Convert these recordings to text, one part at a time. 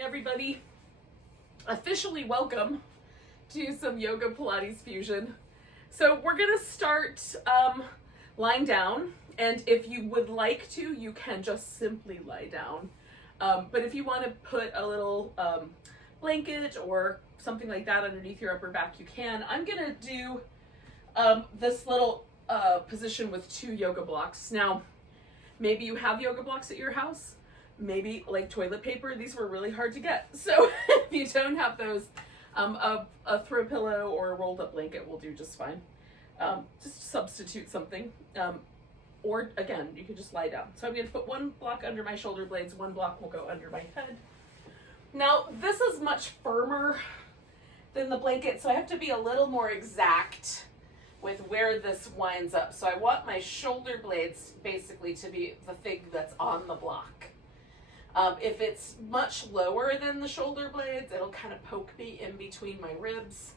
everybody. Officially welcome to some yoga Pilates fusion. So we're gonna start lying down, and if you would like to, you can just simply lie down. But if you want to put a little blanket or something like that underneath your upper back, you can. I'm gonna do this little position with 2 yoga blocks. Now, maybe you have yoga blocks at your house. Maybe like toilet paper, these were really hard to get. So if you don't have those, a throw pillow or a rolled up blanket will do just fine. Just substitute something. Or again, you could just lie down. So I'm going to put 1 block under my shoulder blades, 1 block will go under my head. Now this is much firmer than the blanket, so I have to be a little more exact with where this winds up. So I want my shoulder blades basically to be the thing that's on the block. If it's much lower than the shoulder blades, it'll kind of poke me in between my ribs,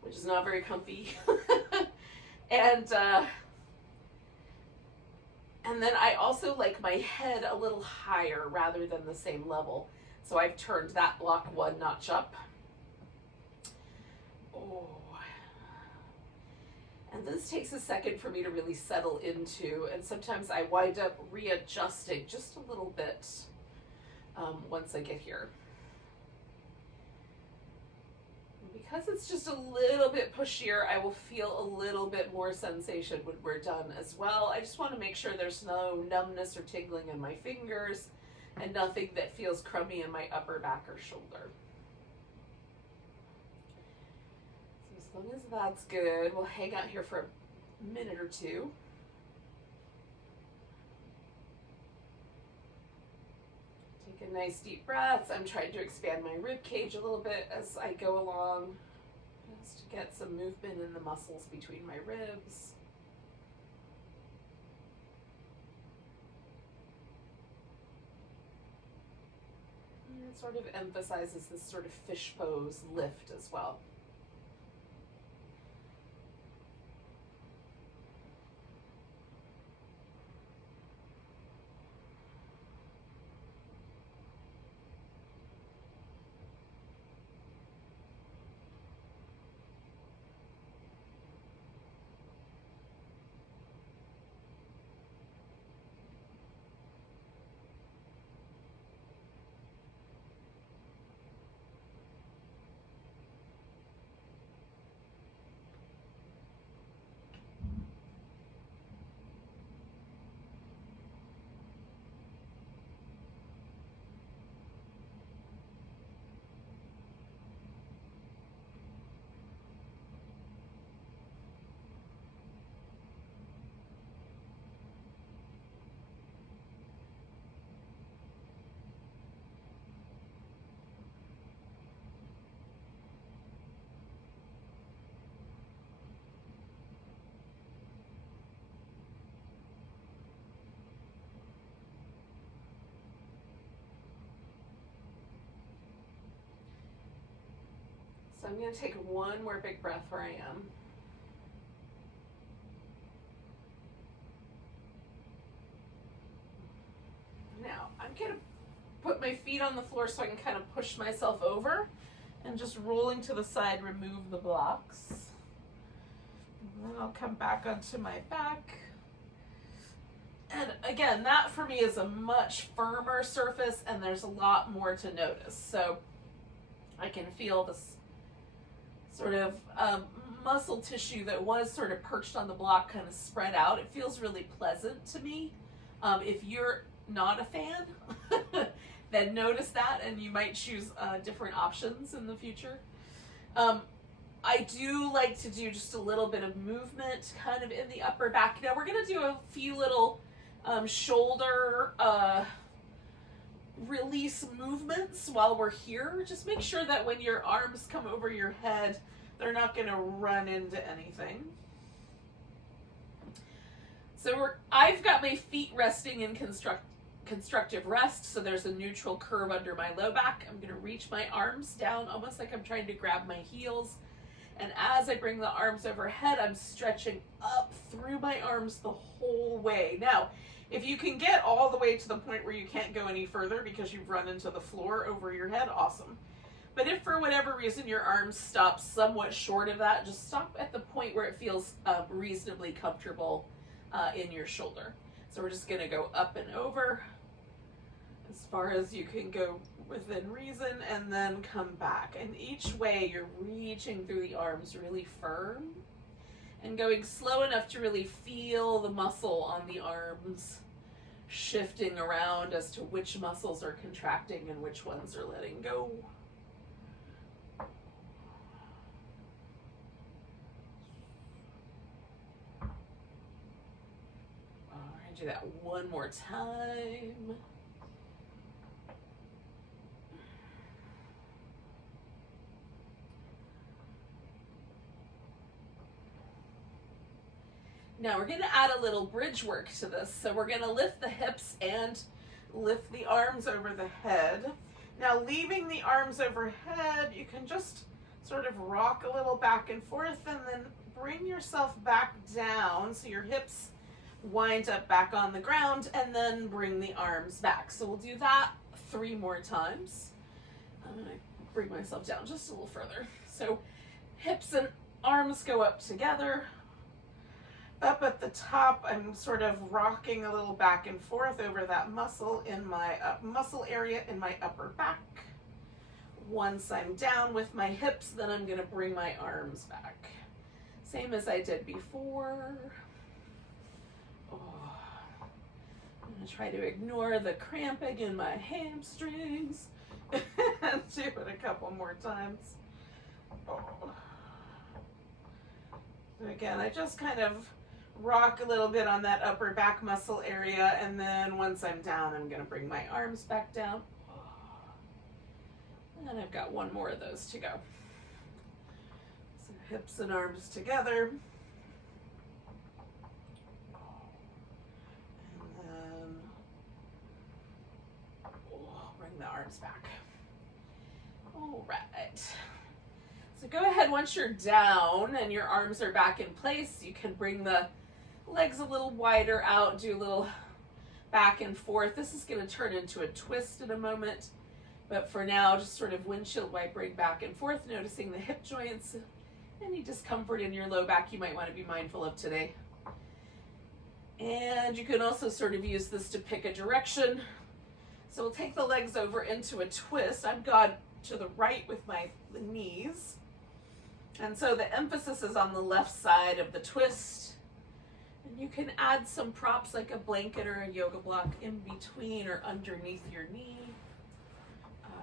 which is not very comfy. And then I also like my head a little higher rather than the same level. So I've turned that block 1 notch up. Oh. And this takes a second for me to really settle into, and sometimes I wind up readjusting just a little bit once I get here. Because it's just a little bit pushier, I will feel a little bit more sensation when we're done as well. I just want to make sure there's no numbness or tingling in my fingers and nothing that feels crummy in my upper back or shoulder. So as long as that's good, we'll hang out here for a minute or 2. Take a nice deep breath. I'm trying to expand my rib cage a little bit as I go along, just to get some movement in the muscles between my ribs. And it sort of emphasizes this sort of fish pose lift as well. So I'm going to take 1 more big breath where I am. Now, I'm going to put my feet on the floor so I can kind of push myself over, and just rolling to the side, remove the blocks. And then I'll come back onto my back. And again, that for me is a much firmer surface, and there's a lot more to notice. So I can feel this sort of muscle tissue that was sort of perched on the block kind of spread out. It feels really pleasant to me. If you're not a fan, then notice that, and you might choose different options in the future. I do like to do just a little bit of movement kind of in the upper back. Now we're going to do a few little shoulder release movements while we're here. Just make sure that when your arms come over your head, they're not going to run into anything. So I've got my feet resting in constructive rest, so there's a neutral curve under my low back. I'm going to reach my arms down almost like I'm trying to grab my heels, and as I bring the arms overhead, I'm stretching up through my arms the whole way. Now, If you can get all the way to the point where you can't go any further because you've run into the floor over your head, awesome. But if for whatever reason your arms stop somewhat short of that, just stop at the point where it feels reasonably comfortable in your shoulder. So we're just gonna go up and over as far as you can go within reason, and then come back. And each way you're reaching through the arms really firm and going slow enough to really feel the muscle on the arms shifting around as to which muscles are contracting and which ones are letting go. Do that one more time. Now we're going to add a little bridge work to this. So we're going to lift the hips and lift the arms over the head. Now leaving the arms overhead, you can just sort of rock a little back and forth and then bring yourself back down so your hips wind up back on the ground, and then bring the arms back. So we'll do that 3 more times. I'm going to bring myself down just a little further. So hips and arms go up together. Up at the top, I'm sort of rocking a little back and forth over that muscle in my muscle area in my upper back. Once I'm down with my hips, then I'm going to bring my arms back. Same as I did before. I'm going to try to ignore the cramping in my hamstrings and do it a couple more times. Oh. So again, I just kind of rock a little bit on that upper back muscle area, and then once I'm down, I'm going to bring my arms back down. And I've got 1 more of those to go. So hips and arms together. The arms back. All right. So go ahead, once you're down and your arms are back in place, you can bring the legs a little wider out, do a little back and forth. This is going to turn into a twist in a moment, but for now, just sort of windshield wipering back and forth, noticing the hip joints. Any discomfort in your low back you might want to be mindful of today. And you can also sort of use this to pick a direction. So we'll take the legs over into a twist. I've gone to the right with my knees. And so the emphasis is on the left side of the twist. And you can add some props like a blanket or a yoga block in between or underneath your knee,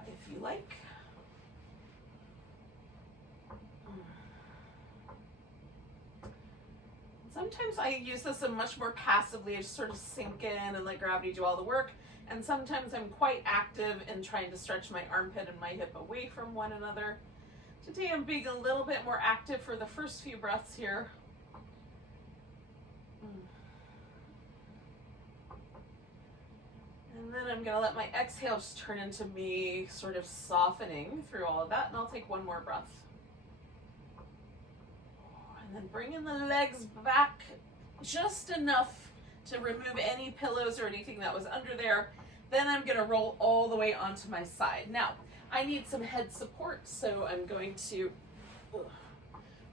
if you like. Sometimes I use this much more passively. I just sort of sink in and let gravity do all the work. And sometimes I'm quite active in trying to stretch my armpit and my hip away from one another. Today I'm being a little bit more active for the first few breaths here. And then I'm going to let my exhale just turn into me sort of softening through all of that. And I'll take 1 more breath. And then bringing the legs back just enough to remove any pillows or anything that was under there. Then I'm going to roll all the way onto my side. Now, I need some head support, so I'm going to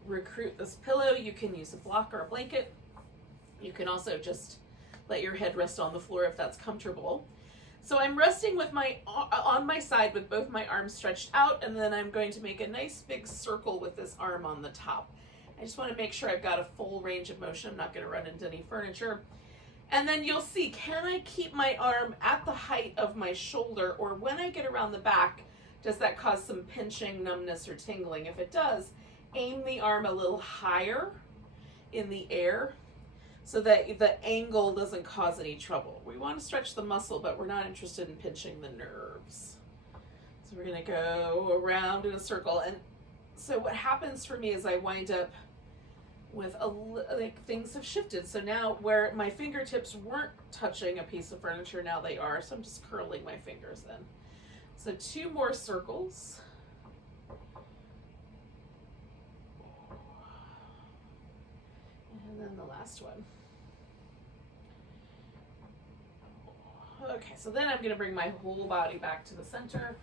recruit this pillow. You can use a block or a blanket. You can also just let your head rest on the floor if that's comfortable. So I'm resting with on my side with both my arms stretched out, and then I'm going to make a nice big circle with this arm on the top. I just want to make sure I've got a full range of motion. I'm not going to run into any furniture. And then you'll see, can I keep my arm at the height of my shoulder, or when I get around the back, does that cause some pinching, numbness, or tingling? If it does, aim the arm a little higher in the air so that the angle doesn't cause any trouble. We want to stretch the muscle, but we're not interested in pinching the nerves. So we're going to go around in a circle. And so what happens for me is I wind up with like things have shifted. So now where my fingertips weren't touching a piece of furniture, now they are. So I'm just curling my fingers then. So 2 more circles. And then the last one. Okay, so then I'm going to bring my whole body back to the center.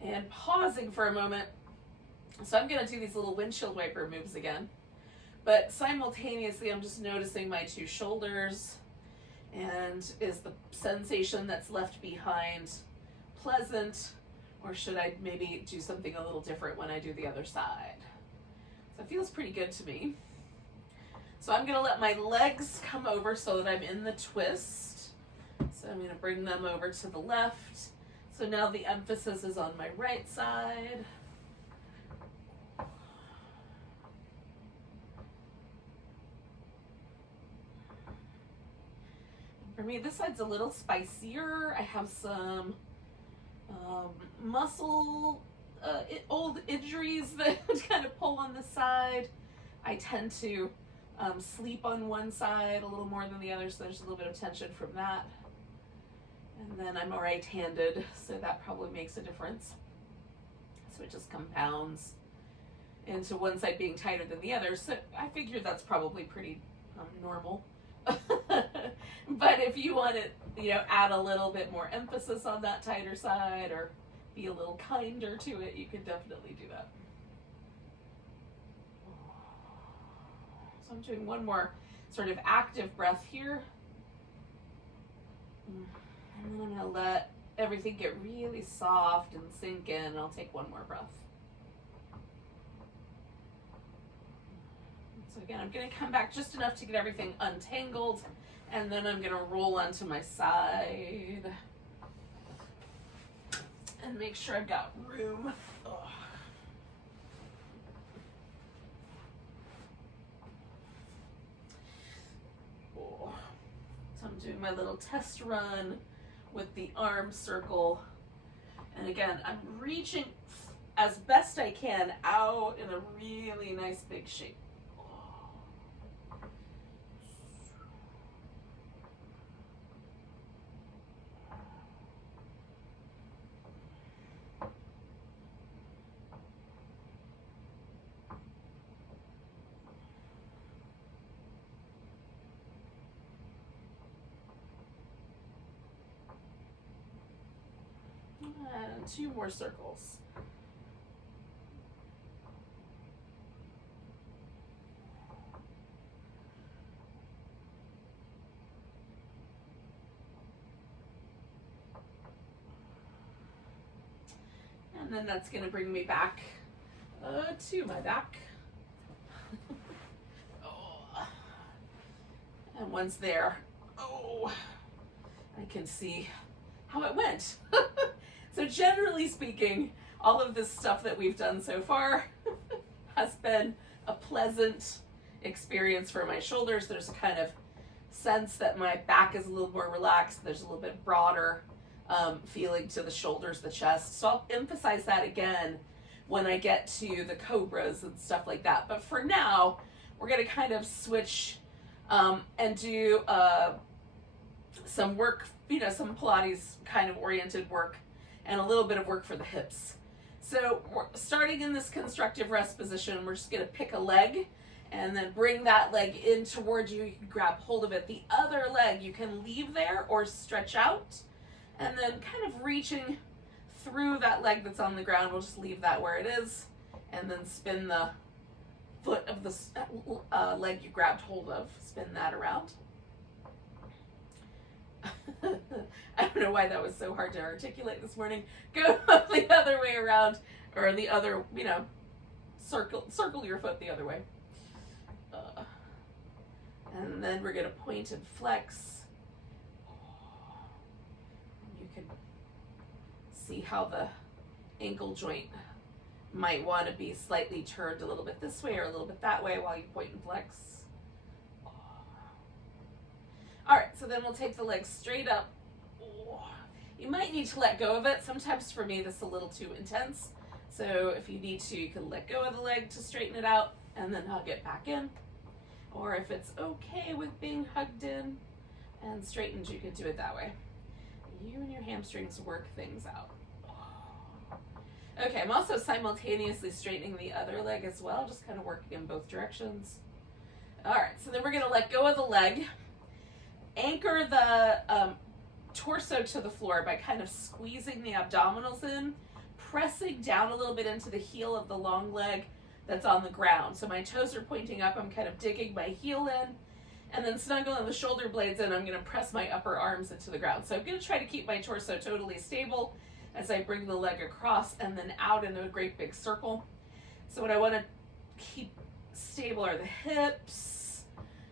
And pausing for a moment. So I'm going to do these little windshield wiper moves again. But simultaneously, I'm just noticing my two shoulders. And is the sensation that's left behind pleasant? Or should I maybe do something a little different when I do the other side? So it feels pretty good to me. So I'm going to let my legs come over so that I'm in the twist. So I'm going to bring them over to the left. So now the emphasis is on my right side. For me, this side's a little spicier. I have some muscle, old injuries that kind of pull on the side. I tend to sleep on one side a little more than the other, so there's a little bit of tension from that. And then I'm right-handed, so that probably makes a difference. So it just compounds into one side being tighter than the other. So I figure that's probably pretty normal. But if you want to, add a little bit more emphasis on that tighter side or be a little kinder to it, you can definitely do that. So I'm doing one more sort of active breath here. And then I'm going to let everything get really soft and sink in. I'll take one more breath. So again, I'm going to come back just enough to get everything untangled, and then I'm going to roll onto my side and make sure I've got room. So I'm doing my little test run with the arm circle. And again, I'm reaching as best I can out in a really nice big shape. And 2 more circles. And then that's going to bring me back to my back. And once there, I can see how it went. So generally speaking, all of this stuff that we've done so far has been a pleasant experience for my shoulders. There's a kind of sense that my back is a little more relaxed. There's a little bit broader feeling to the shoulders, the chest. So I'll emphasize that again when I get to the cobras and stuff like that. But for now, we're going to kind of switch and do some work, some Pilates kind of oriented work, and a little bit of work for the hips. So we're starting in this constructive rest position. We're just going to pick a leg and then bring that leg in towards you. You can grab hold of it. The other leg you can leave there or stretch out, and then kind of reaching through that leg that's on the ground. We'll just leave that where it is, and then spin the foot of the leg you grabbed hold of. Spin that around. I don't know why that was so hard to articulate this morning. Go the other way around, or the other, circle your foot the other way. And then we're going to point and flex. You can see how the ankle joint might want to be slightly turned a little bit this way or a little bit that way while you point and flex. All right, so then we'll take the legs straight up. You might need to let go of it. Sometimes for me, this is a little too intense. So if you need to, you can let go of the leg to straighten it out and then hug it back in. Or if it's okay with being hugged in and straightened, you could do it that way. You and your hamstrings work things out. Okay, I'm also simultaneously straightening the other leg as well, just kind of working in both directions. All right, so then we're gonna let go of the leg. Anchor the torso to the floor by kind of squeezing the abdominals in, pressing down a little bit into the heel of the long leg that's on the ground. So my toes are pointing up, I'm kind of digging my heel in, and then snuggling the shoulder blades in, I'm gonna press my upper arms into the ground. So I'm gonna try to keep my torso totally stable as I bring the leg across and then out in a great big circle. So what I wanna keep stable are the hips.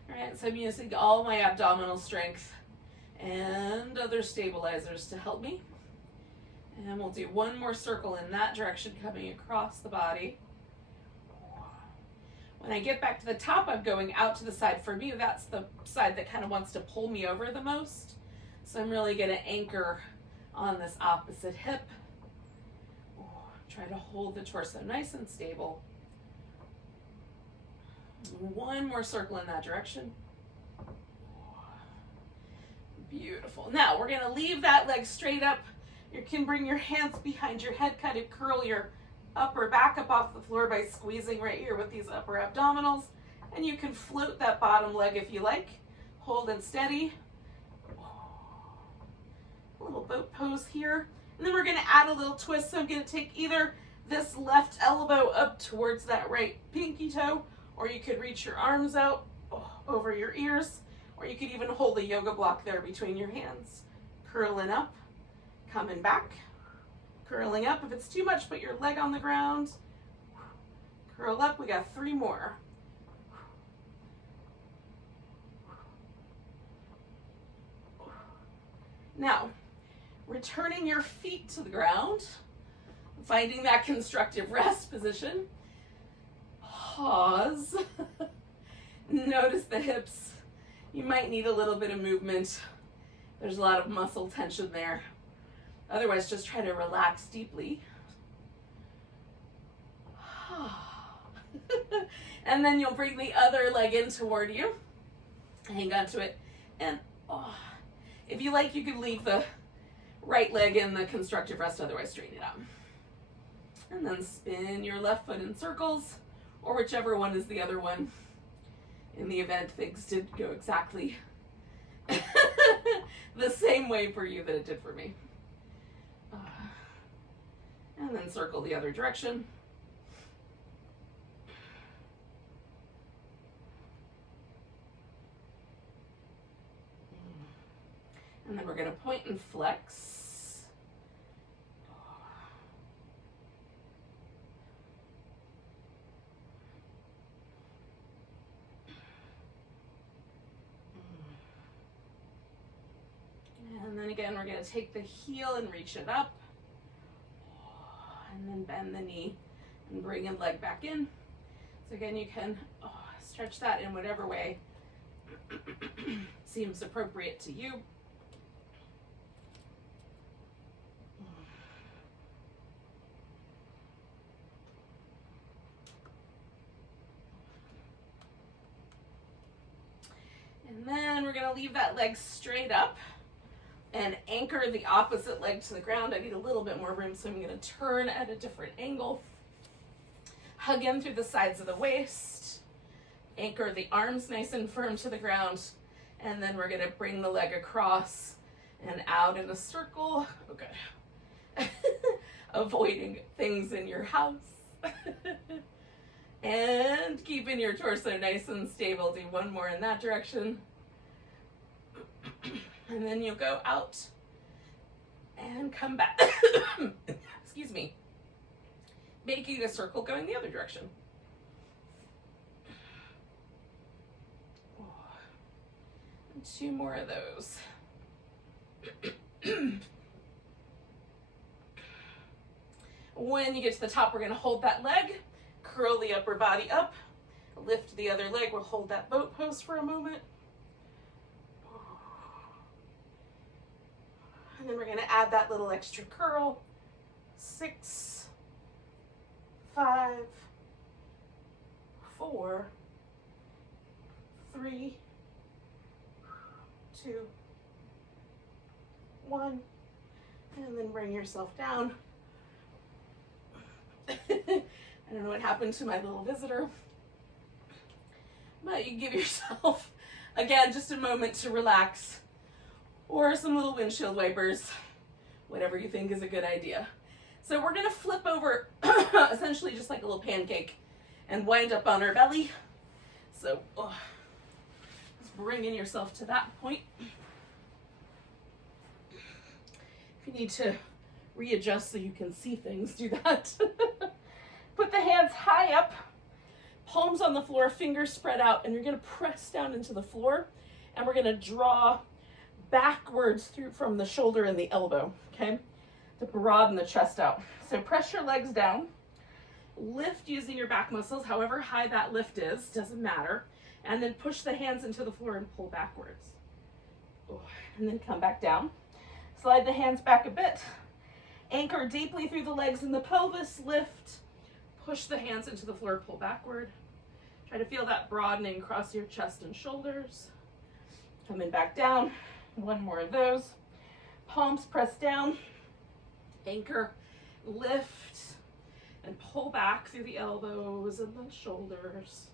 All right, so I'm using all my abdominal strength and other stabilizers to help me. And we'll do one more circle in that direction, coming across the body. When I get back to the top, I'm going out to the side. For me, that's the side that kind of wants to pull me over the most. So I'm really going to anchor on this opposite hip. Try to hold the torso nice and stable. One more circle in that direction. Beautiful. Now we're going to leave that leg straight up. You can bring your hands behind your head, kind of curl your upper back up off the floor by squeezing right here with these upper abdominals. And you can float that bottom leg if you like. Hold it steady. A little boat pose here. And then we're going to add a little twist. So I'm going to take either this left elbow up towards that right pinky toe, or you could reach your arms out over your ears, or you could even hold a yoga block there between your hands. Curling up, coming back, curling up. If it's too much, put your leg on the ground. Curl up. We got 3 more. Now, returning your feet to the ground, finding that constructive rest position. Pause. Notice the hips. You might need a little bit of movement. There's a lot of muscle tension there. Otherwise, just try to relax deeply. And then you'll bring the other leg in toward you. Hang on to it. And if you like, you can leave the right leg in the constructive rest, otherwise straighten it out. And then spin your left foot in circles, or whichever one is the other one, in the event things didn't go exactly the same way for you that it did for me. And then circle the other direction. And then we're going to point and flex. And then again, we're going to take the heel and reach it up. And then bend the knee and bring the leg back in. So again, you can stretch that in whatever way seems appropriate to you. And then we're going to leave that leg straight up and anchor the opposite leg to the ground. I need a little bit more room, so I'm going to turn at a different angle. Hug in through the sides of the waist. Anchor the arms nice and firm to the ground. And then we're going to bring the leg across and out in a circle. Oh, good. Avoiding things in your house. And keeping your torso nice and stable. Do one more in that direction. And then you'll go out and come back. Excuse me. Making a circle going the other direction. And 2 more of those. When you get to the top, we're going to hold that leg, curl the upper body up, lift the other leg. We'll hold that boat pose for a moment. And then we're going to add that little extra curl. 6, 5, 4, 3, 2, 1. And then bring yourself down. I don't know what happened to my little visitor. but you give yourself, again, just a moment to relax, or some little windshield wipers, whatever you think is a good idea. So we're gonna flip over, essentially just like a little pancake, and wind up on our belly. So just bringing yourself to that point. If you need to readjust so you can see things, do that. Put the hands high up, palms on the floor, fingers spread out, and you're gonna press down into the floor, and we're gonna draw backwards through from the shoulder and the elbow, okay? To broaden the chest out. So press your legs down, lift using your back muscles, however high that lift is, doesn't matter, and then push the hands into the floor and pull backwards. And then come back down. Slide the hands back a bit. Anchor deeply through the legs and the pelvis, lift, push the hands into the floor, pull backward. Try to feel that broadening across your chest and shoulders. Coming back down, one more of those. Palms pressed down, anchor, lift, and pull back through the elbows and the shoulders.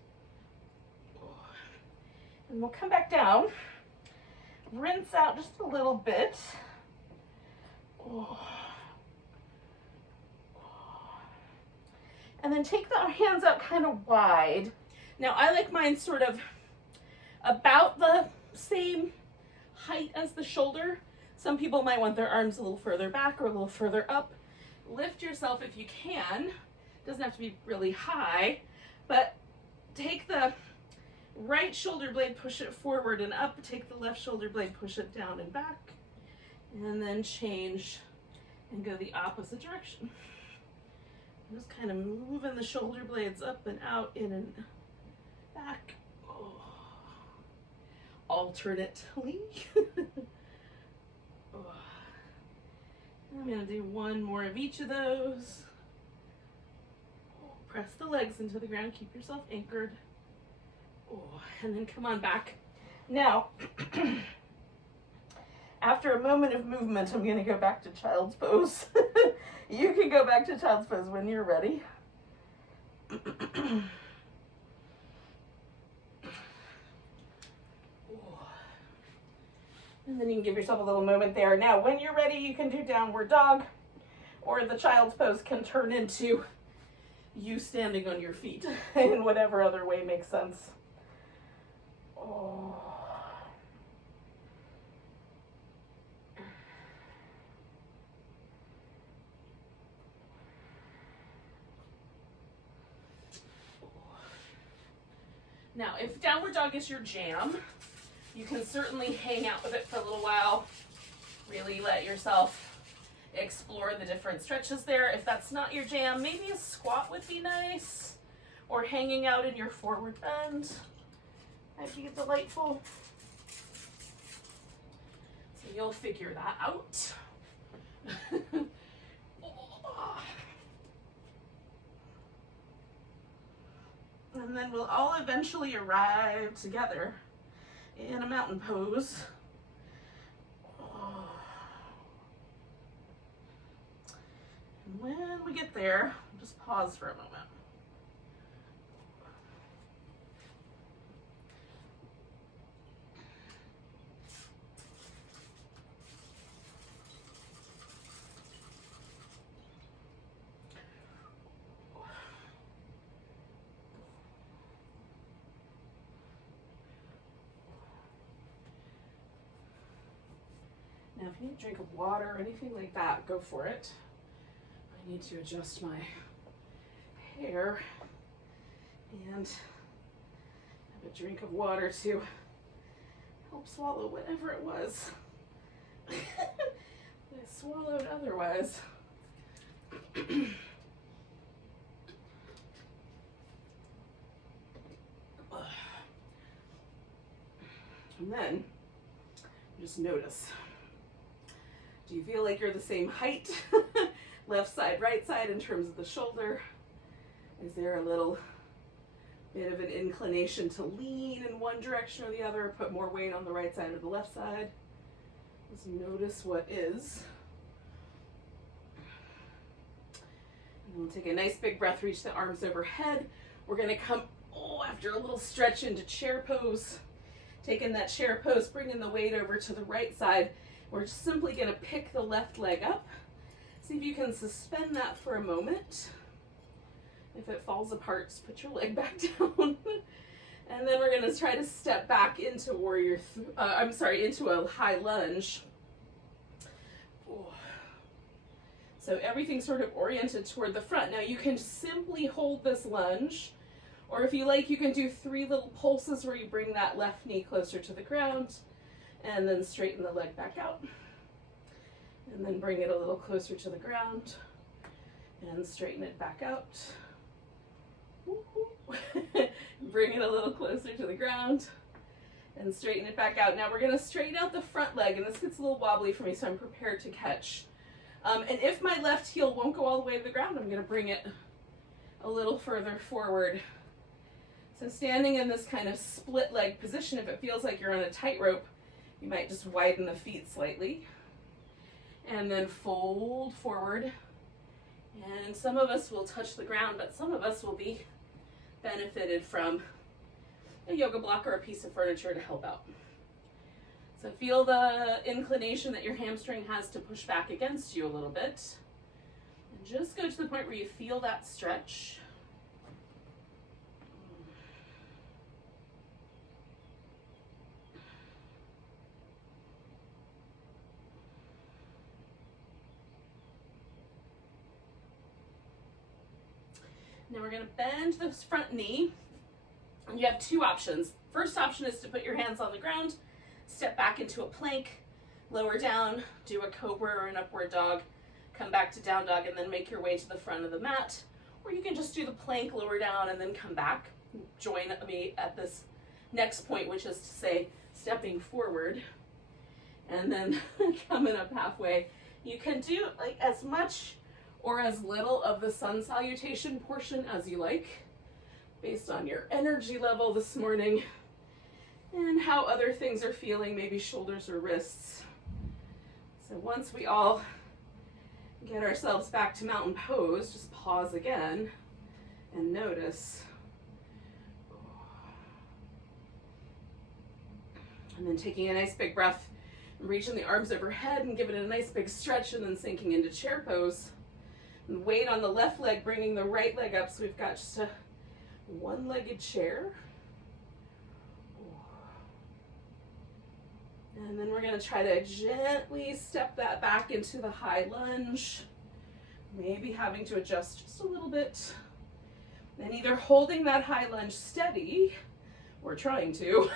And we'll come back down, rinse out just a little bit. And then take the hands out kind of wide. Now I like mine sort of about the same height as the shoulder. Some people might want their arms a little further back or a little further up. Lift yourself if you can. Doesn't have to be really high, but take the right shoulder blade, push it forward and up. Take the left shoulder blade, push it down and back. And then change and go the opposite direction. I'm just kind of moving the shoulder blades up and out, in and back. Alternately. I'm gonna do one more of each of those. Press the legs into the ground, keep yourself anchored. And then come on back. Now, after a moment of movement, I'm gonna go back to child's pose. You can go back to child's pose when you're ready. And then you can give yourself a little moment there. Now, when you're ready, you can do downward dog, or the child's pose can turn into you standing on your feet in whatever other way makes sense. Now, if downward dog is your jam, you can certainly hang out with it for a little while. Really let yourself explore the different stretches there. If that's not your jam, maybe a squat would be nice, or hanging out in your forward bend might be delightful. So you'll figure that out. And then we'll all eventually arrive together in a mountain pose. And when we get there, just pause for a moment. Now, if you need a drink of water or anything like that, go for it. I need to adjust my hair and have a drink of water to help swallow whatever it was that I swallowed otherwise. And then just notice. Do you feel like you're the same height, left side, right side, in terms of the shoulder? Is there a little bit of an inclination to lean in one direction or the other, or put more weight on the right side or the left side? Just notice what is. And we'll take a nice big breath, reach the arms overhead. We're gonna come Oh, after a little stretch into chair pose, taking that chair pose, bringing the weight over to the right side. We're simply going to pick the left leg up. See if you can suspend that for a moment. If it falls apart, just put your leg back down. And then we're going to try to step back into into a high lunge. So everything's sort of oriented toward the front. Now you can simply hold this lunge, or if you like, you can do 3 little pulses where you bring that left knee closer to the ground and then straighten the leg back out. And then bring it a little closer to the ground and straighten it back out. Bring it a little closer to the ground and straighten it back out. Now we're going to straighten out the front leg, and this gets a little wobbly for me, so I'm prepared to catch. And if my left heel won't go all the way to the ground, I'm going to bring it a little further forward. So standing in this kind of split leg position, if it feels like you're on a tightrope, you might just widen the feet slightly. And then fold forward. And some of us will touch the ground, but some of us will be benefited from a yoga block or a piece of furniture to help out. So feel the inclination that your hamstring has to push back against you a little bit. And just go to the point where you feel that stretch. Now we're going to bend this front knee. And you have 2 options. First option is to put your hands on the ground, step back into a plank, lower down, do a cobra or an upward dog, come back to down dog, and then make your way to the front of the mat. Or you can just do the plank, lower down, and then come back. Join me at this next point, which is to say stepping forward and then coming up halfway. You can do like as much or as little of the sun salutation portion as you like, based on your energy level this morning and how other things are feeling, maybe shoulders or wrists. So once we all get ourselves back to mountain pose, just pause again and notice. And then taking a nice big breath, reaching the arms overhead and giving it a nice big stretch, and then sinking into chair pose. And weight on the left leg, bringing the right leg up, so we've got just a one-legged chair. And then we're going to try to gently step that back into the high lunge, maybe having to adjust just a little bit. And either holding that high lunge steady, or trying to,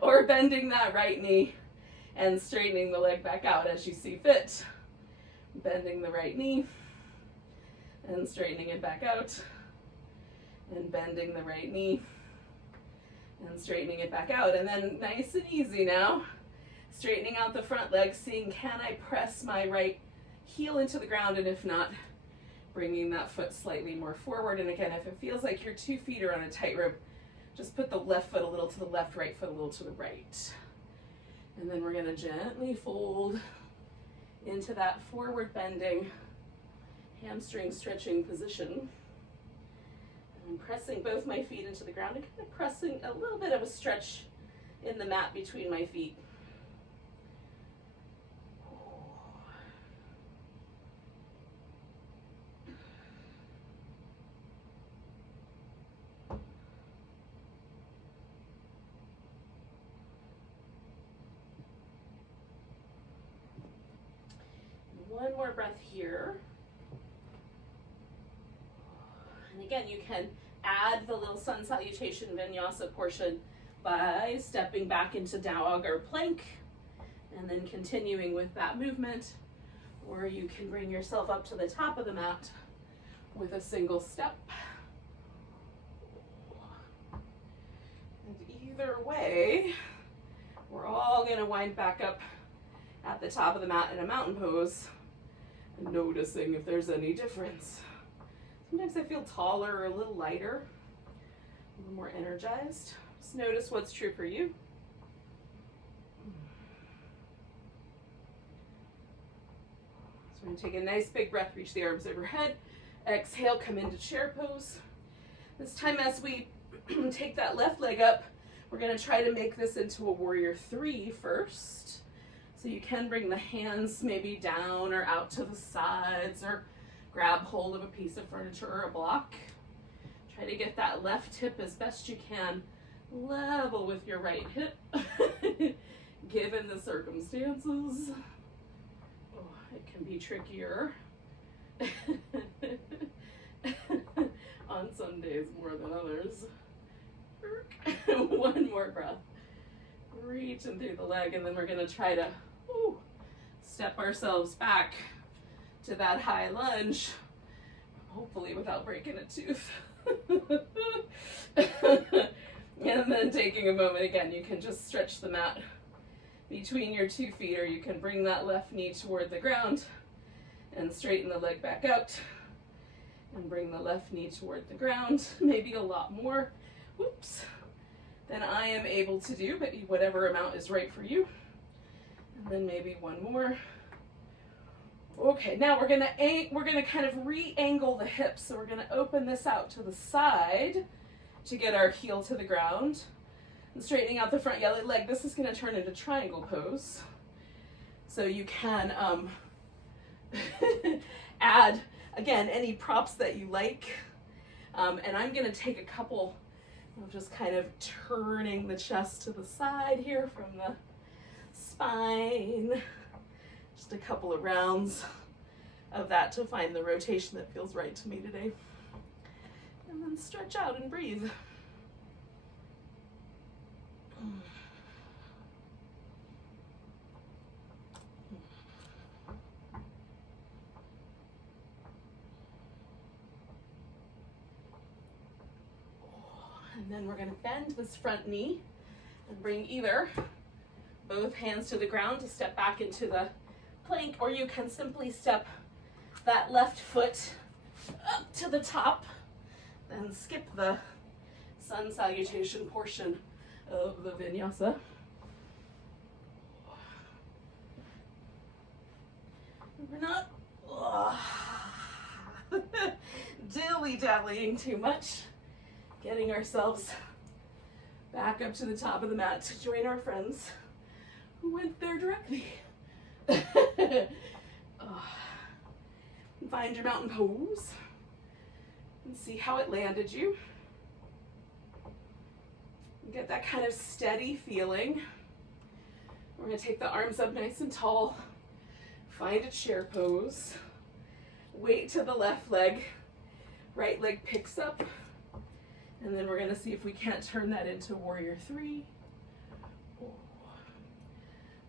or bending that right knee and straightening the leg back out as you see fit. Bending the right knee and straightening it back out, and bending the right knee and straightening it back out. And then nice and easy now, straightening out the front leg, seeing can I press my right heel into the ground, and if not, bringing that foot slightly more forward. And again, if it feels like your 2 feet are on a tightrope, just put the left foot a little to the left, right foot a little to the right. And then we're going to gently fold into that forward bending, hamstring stretching position. I'm pressing both my feet into the ground and kind of pressing a little bit of a stretch in the mat between my feet. One more breath here. And again, you can add the little sun salutation vinyasa portion by stepping back into dog or plank and then continuing with that movement, or you can bring yourself up to the top of the mat with a single step. And either way, we're all going to wind back up at the top of the mat in a mountain pose, noticing if there's any difference. Sometimes I feel taller or a little lighter, a little more energized. Just notice what's true for you. So we're going to take a nice big breath, reach the arms overhead. Exhale, come into chair pose. This time as we take that left leg up, we're going to try to make this into a warrior 3 first. So you can bring the hands maybe down or out to the sides or grab hold of a piece of furniture or a block. Try to get that left hip as best you can level with your right hip, given the circumstances. Oh, it can be trickier on some days more than others. One more breath. Reaching through the leg, and then we're going to try to step ourselves back to that high lunge, hopefully without breaking a tooth. And then taking a moment again, you can just stretch the mat between your 2 feet, or you can bring that left knee toward the ground and straighten the leg back out and bring the left knee toward the ground, maybe a lot more, than I am able to do, but whatever amount is right for you. And then maybe one more. Okay, now we're gonna kind of re-angle the hips. So we're gonna open this out to the side to get our heel to the ground. And straightening out the front leg, this is gonna turn into triangle pose. So you can add, again, any props that you like. And I'm gonna take a couple of just kind of turning the chest to the side here from the spine. Just a couple of rounds of that to find the rotation that feels right to me today. And then stretch out and breathe. And then we're going to bend this front knee and bring either both hands to the ground to step back into the plank, or you can simply step that left foot up to the top and skip the sun salutation portion of the vinyasa. We're not dilly-dallying too much, getting ourselves back up to the top of the mat to join our friends who went there directly. Find your mountain pose and see how it landed you. Get that kind of steady feeling. We're going to take the arms up nice and tall. Find a chair pose. Weight to the left leg. Right leg picks up. And then we're going to see if we can't turn that into warrior 3.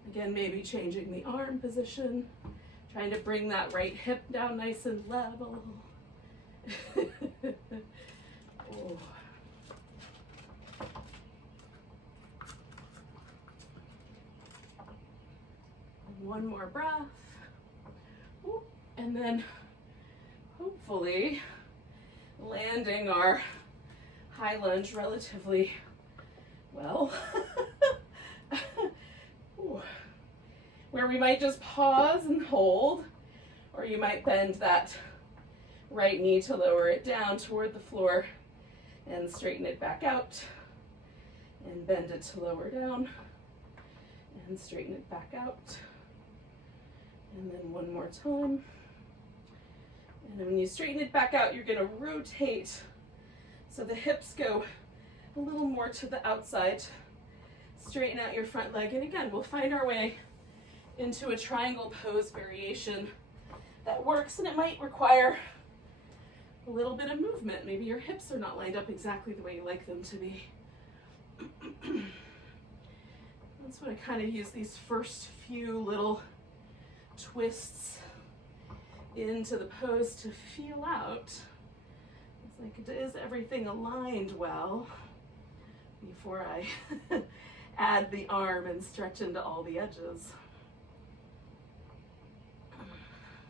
Again, maybe changing the arm position. Trying to bring that right hip down nice and level. One more breath. And then hopefully landing our high lunge relatively well. Where we might just pause and hold, or you might bend that right knee to lower it down toward the floor and straighten it back out, and bend it to lower down and straighten it back out. And then one more time. And then when you straighten it back out, you're going to rotate so the hips go a little more to the outside. Straighten out your front leg, and again, we'll find our way into a triangle pose variation that works, and it might require a little bit of movement. Maybe your hips are not lined up exactly the way you like them to be. That's what I kind of use these first few little twists into the pose to feel out. It's like, is everything aligned well before I add the arm and stretch into all the edges.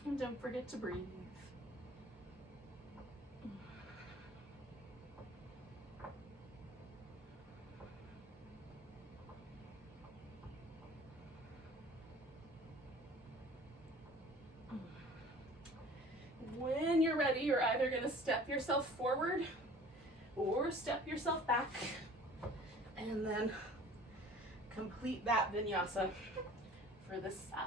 And don't forget to breathe. When you're ready, you're either going to step yourself forward or step yourself back, and then complete that vinyasa for this side.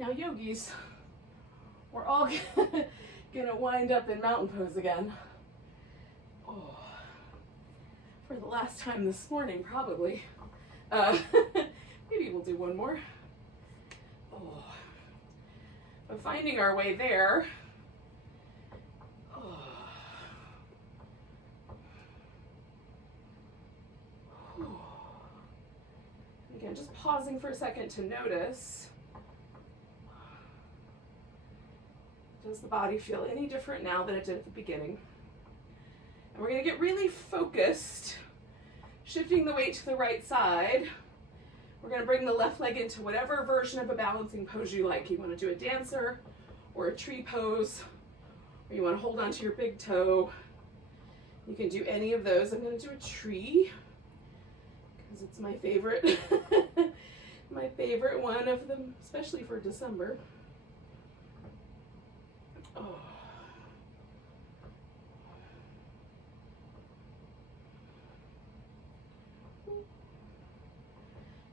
Now, yogis, we're all gonna wind up in mountain pose again. Oh, for the last time this morning, probably. Maybe we'll do one more. Oh, but finding our way there. Oh. Again, just pausing for a second to notice. Does the body feel any different now than it did at the beginning? And we're going to get really focused, shifting the weight to the right side. We're going to bring the left leg into whatever version of a balancing pose you like. You want to do a dancer or a tree pose, or you want to hold onto your big toe. You can do any of those. I'm going to do a tree because it's my favorite, my favorite one of them, especially for December. Oh.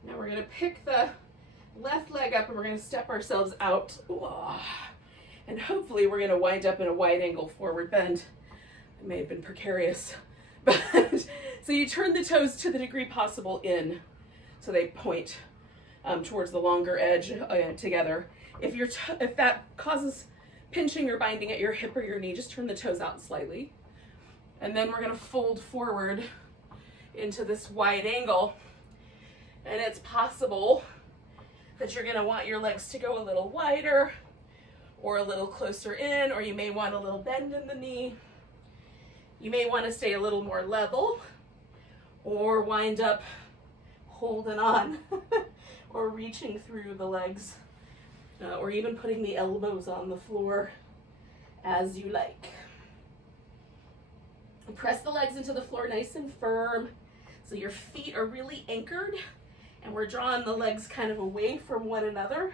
Now we're going to pick the left leg up and we're going to step ourselves out. Oh. And hopefully we're going to wind up in a wide angle forward bend. It may have been precarious. But so you turn the toes to the degree possible in, so they point towards the longer edge together. If that causes pinching or binding at your hip or your knee, just turn the toes out slightly. And then we're going to fold forward into this wide angle. And it's possible that you're going to want your legs to go a little wider or a little closer in, or you may want a little bend in the knee. You may want to stay a little more level or wind up holding on or reaching through the legs. Or even putting the elbows on the floor as you like. Press the legs into the floor nice and firm so your feet are really anchored, and we're drawing the legs kind of away from one another.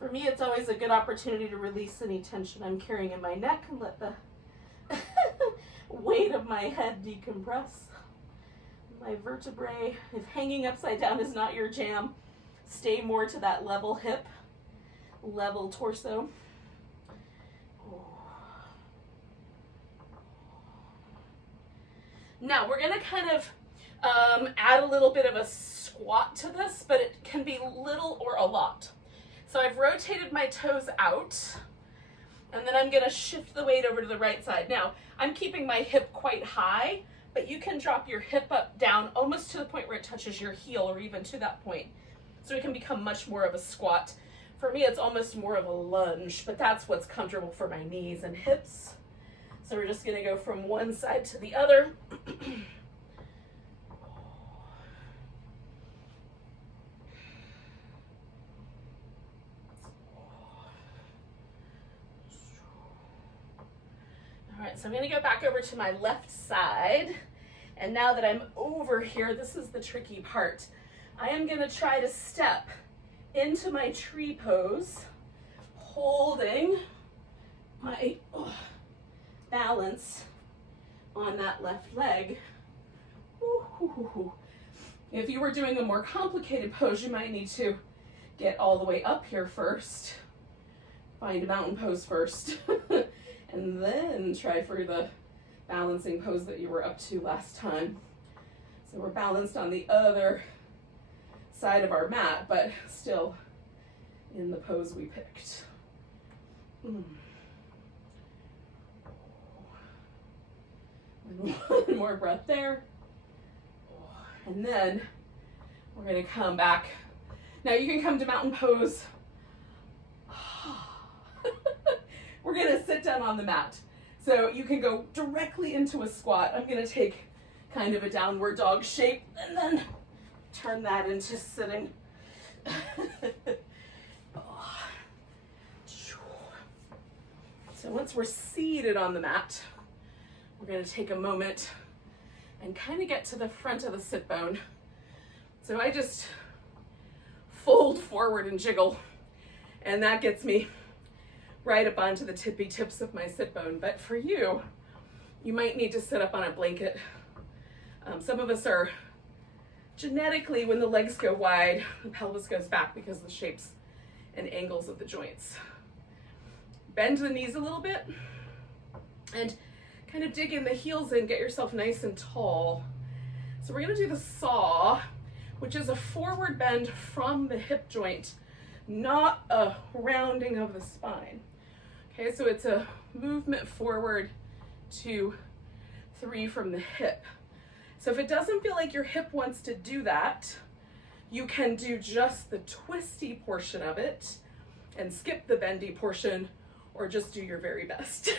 For me, it's always a good opportunity to release any tension I'm carrying in my neck and let the weight of my head decompress. My vertebrae, if hanging upside down is not your jam, stay more to that level hip, level torso. Now we're gonna kind of add a little bit of a squat to this, but it can be little or a lot. So I've rotated my toes out, and then I'm gonna shift the weight over to the right side. Now, I'm keeping my hip quite high, but you can drop your hip down almost to the point where it touches your heel, or even to that point. So it can become much more of a squat. For me, it's almost more of a lunge, but that's what's comfortable for my knees and hips. So we're just gonna go from one side to the other. All right, so I'm gonna go back over to my left side. And now that I'm over here, this is the tricky part. I am gonna try to step into my tree pose, holding my balance on that left leg. If you were doing a more complicated pose, you might need to get all the way up here first, find a mountain pose first, and then try for the balancing pose that you were up to last time. So we're balanced on the other side of our mat, but still in the pose we picked. One more breath there. And then we're gonna come back. Now you can come to mountain pose. We're gonna sit down on the mat. So you can go directly into a squat. I'm gonna take kind of a downward dog shape and then turn that into sitting. So once we're seated on the mat, we're going to take a moment and kind of get to the front of the sit bone. So I just fold forward and jiggle, and that gets me right up onto the tippy tips of my sit bone. But for you, you might need to sit up on a blanket. Some of us are genetically, when the legs go wide, the pelvis goes back because of the shapes and angles of the joints. Bend the knees a little bit and kind of dig in the heels in, get yourself nice and tall. So we're gonna do the saw, which is a forward bend from the hip joint, not a rounding of the spine. Okay, so it's a movement forward 2, 3 from the hip. So if it doesn't feel like your hip wants to do that, you can do just the twisty portion of it and skip the bendy portion, or just do your very best.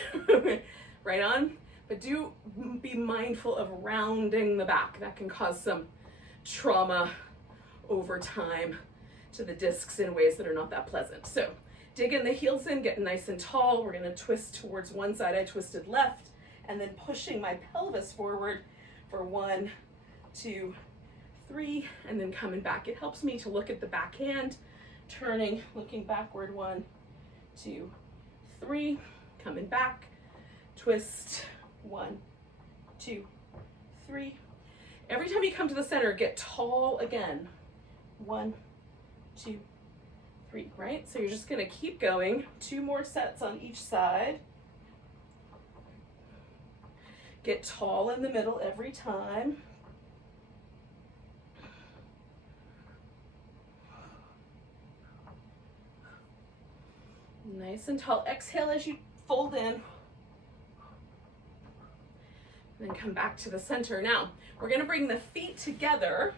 Right on? But do be mindful of rounding the back. That can cause some trauma over time to the discs in ways that are not that pleasant. So digging the heels in, getting nice and tall. We're gonna twist towards one side. I twisted left, and then pushing my pelvis forward for 1, 2, 3, and then coming back. It helps me to look at the backhand, turning, looking backward, 1, 2, 3, coming back, twist, 1, 2, 3. Every time you come to the center, get tall again. 1, 2, 3, right? So you're just gonna keep going. 2 more sets on each side. Get tall in the middle every time. Nice and tall. Exhale as you fold in. And then come back to the center. Now, we're gonna bring the feet together,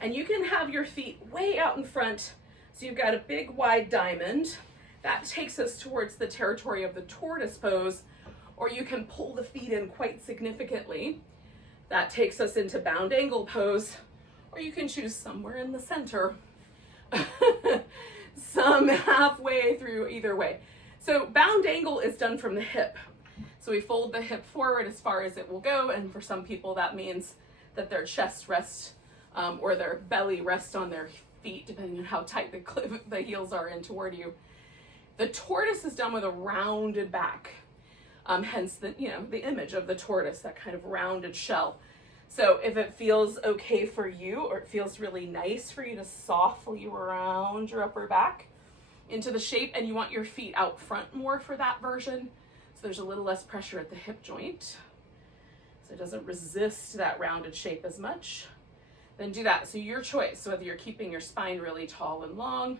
and you can have your feet way out in front. So you've got a big wide diamond. That takes us towards the territory of the tortoise pose, or you can pull the feet in quite significantly. That takes us into bound angle pose, or you can choose somewhere in the center. Some halfway through, either way. So bound angle is done from the hip. So we fold the hip forward as far as it will go, and for some people that means that their chest rests or their belly rests on their feet, depending on how tight the heels are in toward you. The tortoise is done with a rounded back, hence the image of the tortoise, that kind of rounded shell. So if it feels okay for you, or it feels really nice for you to softly round your upper back into the shape, and you want your feet out front more for that version, so there's a little less pressure at the hip joint, so it doesn't resist that rounded shape as much, then do that. So your choice, whether you're keeping your spine really tall and long,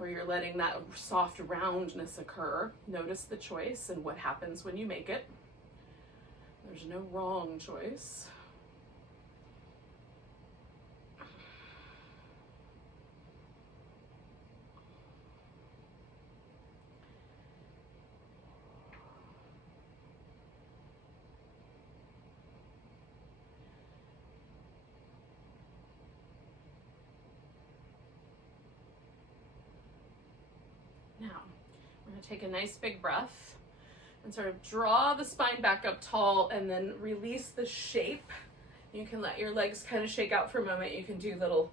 or you're letting that soft roundness occur. Notice the choice and what happens when you make it. There's no wrong choice. Now, we're going to take a nice big breath and sort of draw the spine back up tall, and then release the shape. You can let your legs kind of shake out for a moment. You can do little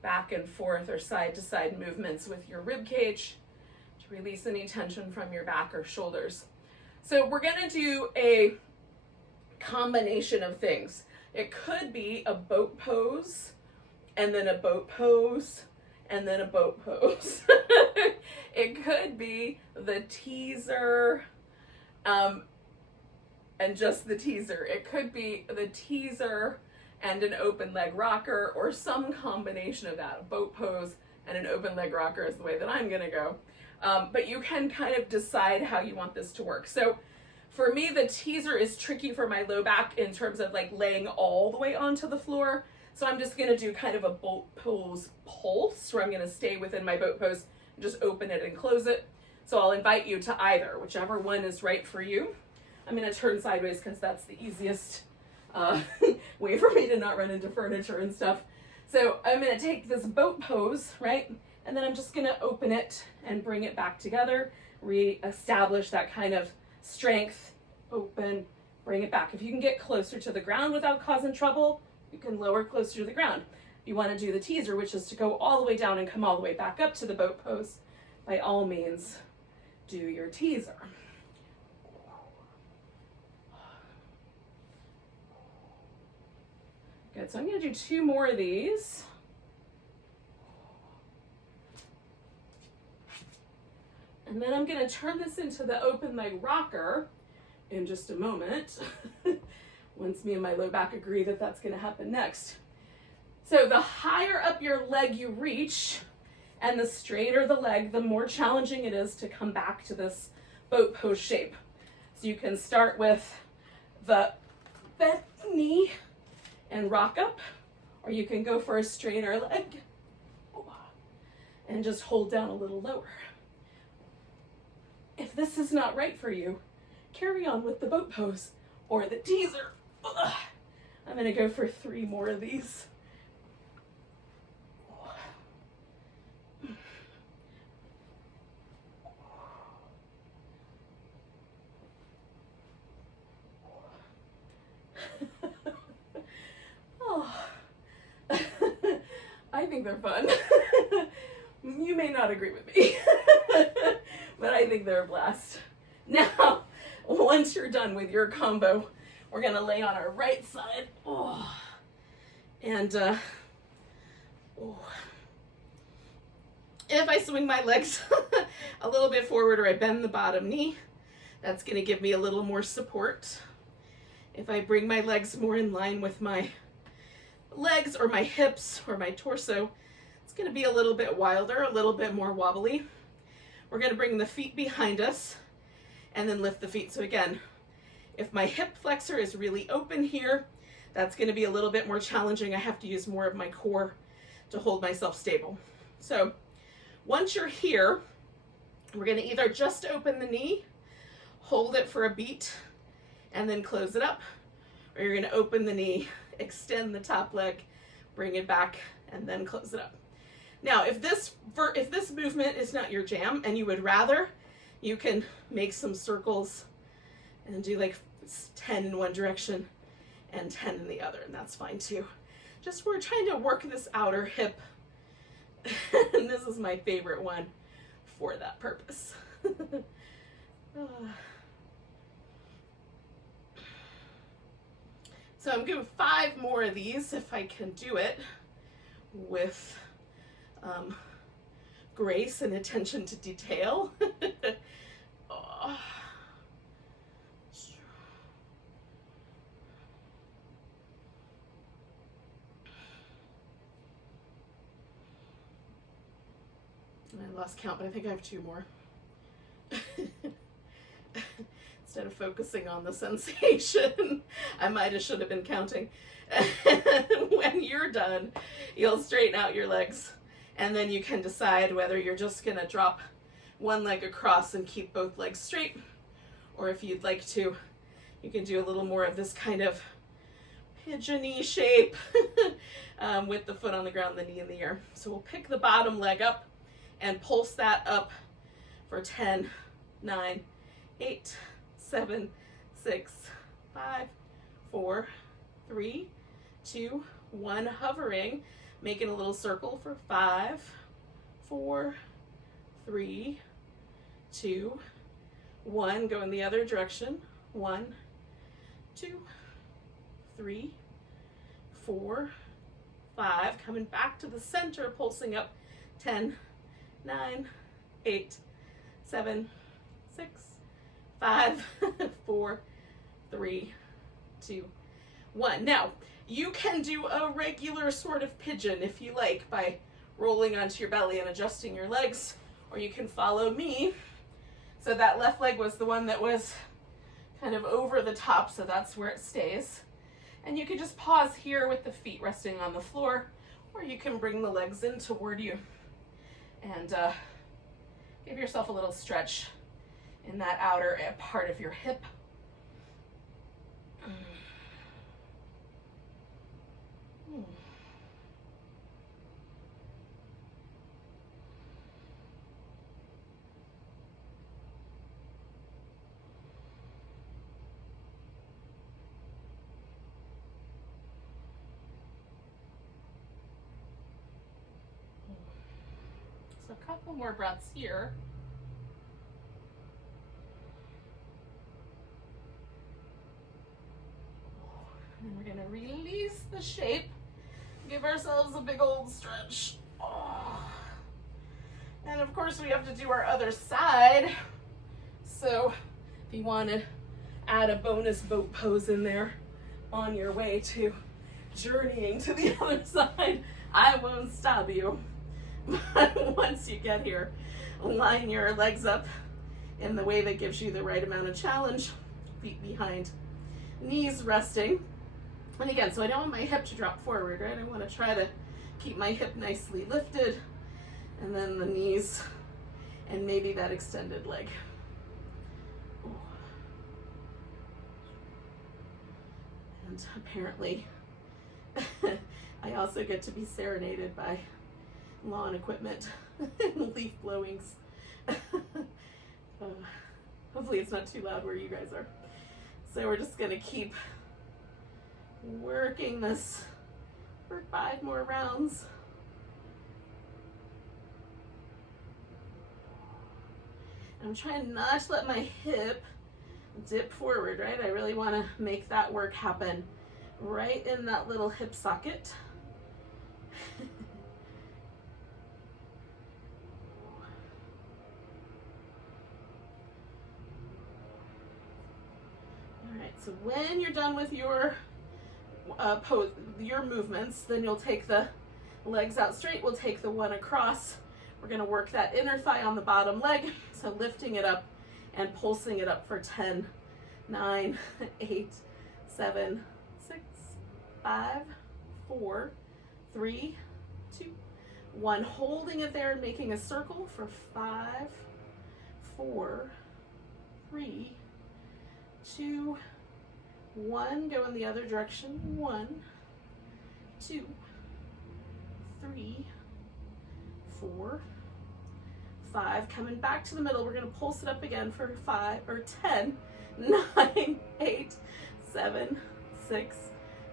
back and forth or side to side movements with your rib cage to release any tension from your back or shoulders. So we're going to do a combination of things. It could be a boat pose, and then a boat pose, and then a boat pose. It could be the teaser, and just the teaser. It could be the teaser and an open leg rocker, or some combination of that. A boat pose and an open leg rocker is the way that I'm gonna go. But you can kind of decide how you want this to work. So for me, the teaser is tricky for my low back in terms of like laying all the way onto the floor. So I'm just gonna do kind of a boat pose pulse, where I'm gonna stay within my boat pose and just open it and close it. So I'll invite you to either, whichever one is right for you. I'm gonna turn sideways because that's the easiest way for me to not run into furniture and stuff. So I'm gonna take this boat pose, right? And then I'm just gonna open it and bring it back together, re-establish that kind of strength. Open, bring it back. If you can get closer to the ground without causing trouble, you can lower closer to the ground. You want to do the teaser, which is to go all the way down and come all the way back up to the boat pose. By all means, do your teaser. Good, so I'm going to do 2 more of these. And then I'm going to turn this into the open leg rocker in just a moment. Once me and my low back agree that that's going to happen next. So the higher up your leg you reach, and the straighter the leg, the more challenging it is to come back to this boat pose shape. So you can start with the bent knee and rock up, or you can go for a straighter leg and just hold down a little lower. If this is not right for you, carry on with the boat pose or the teaser. I'm gonna go for 3 more of these. I think they're fun. You may not agree with me, but I think they're a blast. Now, once you're done with your combo, we're gonna lay on our right side. And if I swing my legs a little bit forward or I bend the bottom knee, that's gonna give me a little more support. If I bring my legs more in line with my legs or my hips or my torso, it's going to be a little bit wilder, a little bit more wobbly. We're going to bring the feet behind us and then lift the feet. So again, if my hip flexor is really open here, that's going to be a little bit more challenging. I have to use more of my core to hold myself stable. So once you're here, we're going to either just open the knee, hold it for a beat, and then close it up, or you're going to open the knee, extend the top leg, bring it back, and then close it up. Now, if this movement is not your jam and you would rather, you can make some circles and do like 10 in one direction and 10 in the other, and that's fine too. Just we're trying to work this outer hip, and this is my favorite one for that purpose. So I'm doing 5 more of these if I can do it with grace and attention to detail. I lost count, but I think I have 2 more. Instead of focusing on the sensation, I should have been counting. When you're done, you'll straighten out your legs, and then you can decide whether you're just gonna drop one leg across and keep both legs straight, or if you'd like to, you can do a little more of this kind of pigeon-y shape with the foot on the ground, the knee in the air. So we'll pick the bottom leg up and pulse that up for 10, 9, 8, 7, 6, 5, 4, 3, 2, 1, hovering, making a little circle for 5, 4, 3, 2, 1, go in the other direction, 1, 2, 3, 4, 5, coming back to the center, pulsing up, 10, 9, 8, 7, 6, 5, 4, 3, 2, 1. Now, you can do a regular sort of pigeon if you like by rolling onto your belly and adjusting your legs, or you can follow me. So that left leg was the one that was kind of over the top, so that's where it stays. And you can just pause here with the feet resting on the floor, or you can bring the legs in toward you and give yourself a little stretch in that outer part of your hip. a couple more breaths here. And we're gonna release the shape. Give ourselves a big old stretch. Oh. And of course we have to do our other side. So if you want to add a bonus boat pose in there on your way to journeying to the other side, I won't stop you. But once you get here, line your legs up in the way that gives you the right amount of challenge. Feet behind, knees resting. And again, so I don't want my hip to drop forward, right? I want to try to keep my hip nicely lifted, and then the knees, and maybe that extended leg. And apparently, I also get to be serenaded by lawn equipment and leaf blowings. Hopefully it's not too loud where you guys are. So we're just gonna keep working this for 5 more rounds. I'm trying not to let my hip dip forward, right? I really want to make that work happen right in that little hip socket. All right, so when you're done with your your movements, then you'll take the legs out straight. We'll take the one across. We're going to work that inner thigh on the bottom leg. So lifting it up and pulsing it up for 10, 9, 8, 7, 6, 5, 4, 3, 2, 1. Holding it there and making a circle for 5, 4, 3, 2, 1. Go in the other direction. 1, 2, 3, 4, 5. Coming back to the middle. We're going to pulse it up again for 5 or 10, 9, 8, 7, 6,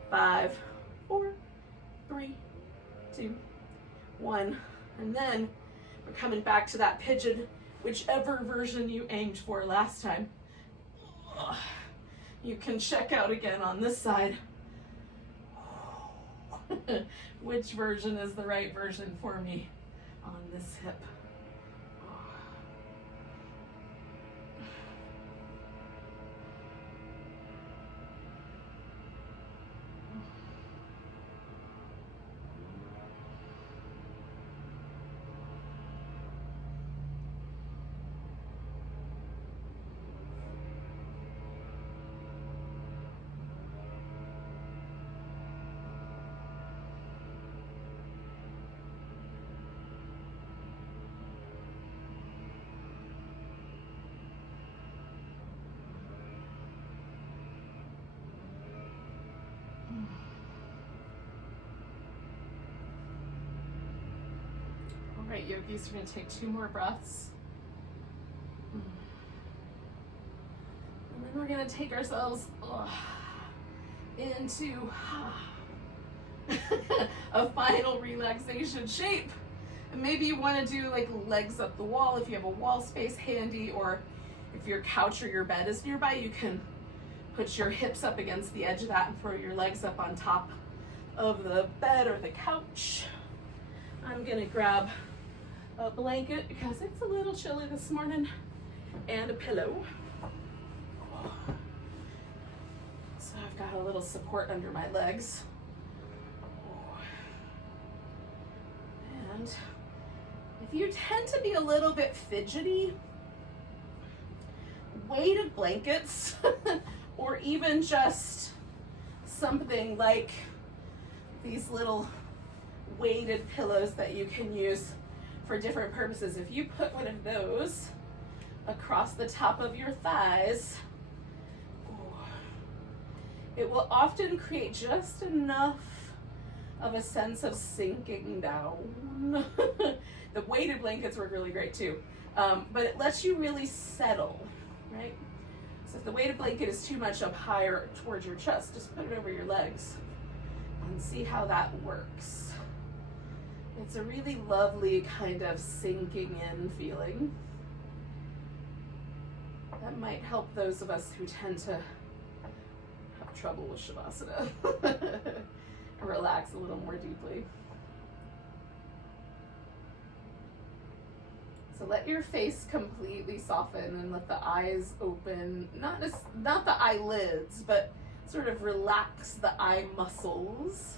5, 4, 3, 2, 1. And then we're coming back to that pigeon, whichever version you aimed for last time. You can check out again on this side. Which version is the right version for me on this hip? All right, yogis, we're going to take 2 more breaths. And then we're going to take ourselves into a final relaxation shape. And maybe you want to do like legs up the wall if you have a wall space handy, or if your couch or your bed is nearby, you can put your hips up against the edge of that and throw your legs up on top of the bed or the couch. I'm going to grab a blanket because it's a little chilly this morning, and a pillow. So I've got a little support under my legs. And if you tend to be a little bit fidgety, weighted blankets or even just something like these little weighted pillows that you can use for different purposes. If you put one of those across the top of your thighs, it will often create just enough of a sense of sinking down. The weighted blankets work really great too, but it lets you really settle, right? So if the weighted blanket is too much up higher towards your chest, just put it over your legs and see how that works. It's a really lovely kind of sinking in feeling that might help those of us who tend to have trouble with Shavasana relax a little more deeply. So let your face completely soften and let the eyes open, not the eyelids, but sort of relax the eye muscles.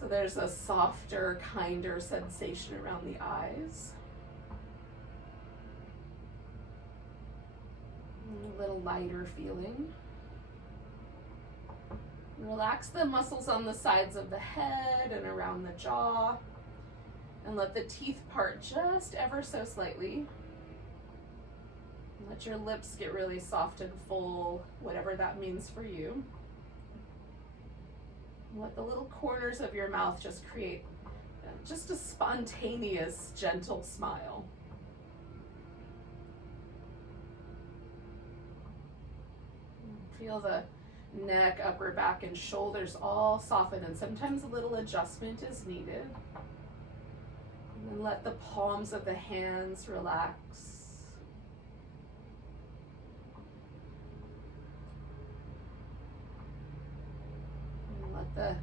So there's a softer, kinder sensation around the eyes. A little lighter feeling. Relax the muscles on the sides of the head and around the jaw. And let the teeth part just ever so slightly. Let your lips get really soft and full, whatever that means for you. Let the little corners of your mouth just create just a spontaneous, gentle smile. Feel the neck, upper back, and shoulders all soften, and sometimes a little adjustment is needed. And then let the palms of the hands relax. And let the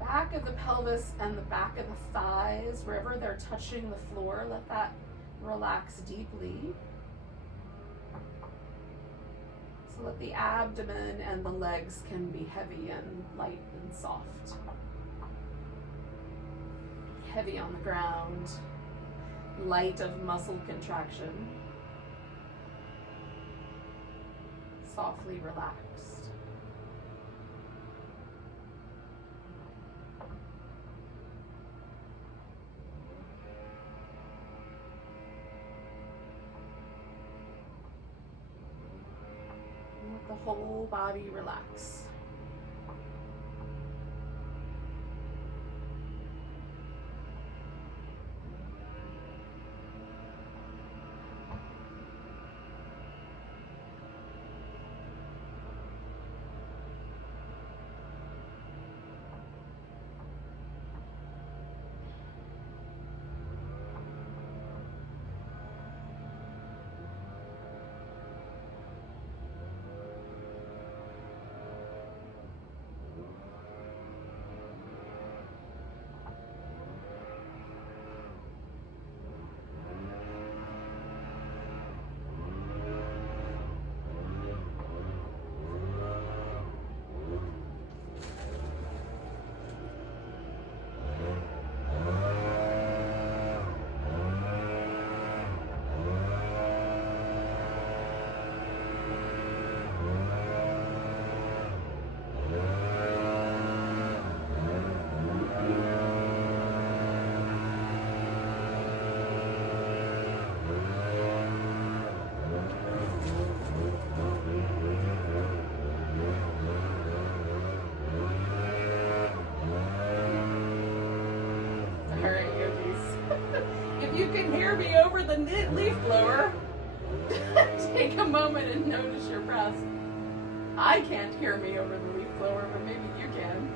back of the pelvis and the back of the thighs, wherever they're touching the floor, let that relax deeply. So let the abdomen and the legs can be heavy and light and soft. Heavy on the ground, light of muscle contraction, softly relaxed. And let the whole body relax. If you can hear me over the leaf blower, take a moment and notice your breath. I can't hear me over the leaf blower, but maybe you can.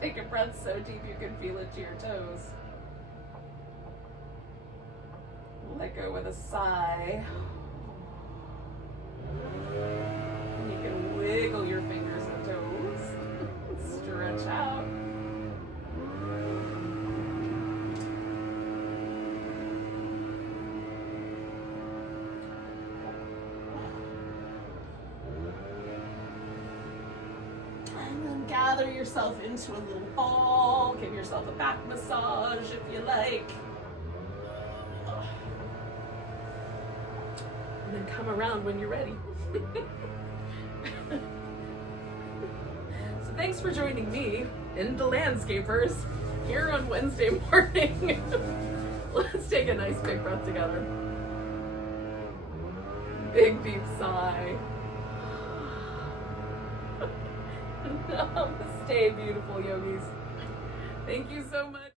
Take a breath so deep you can feel it to your toes. Let go with a sigh. And you can wiggle your fingers and toes. Stretch out. And then gather yourself into a little ball. Give yourself a back massage if you like. And then come around when you're ready. So thanks for joining me in the Landscapers here on Wednesday morning. Let's take a nice big breath together. Big deep sigh. Namaste, beautiful yogis. Thank you so much.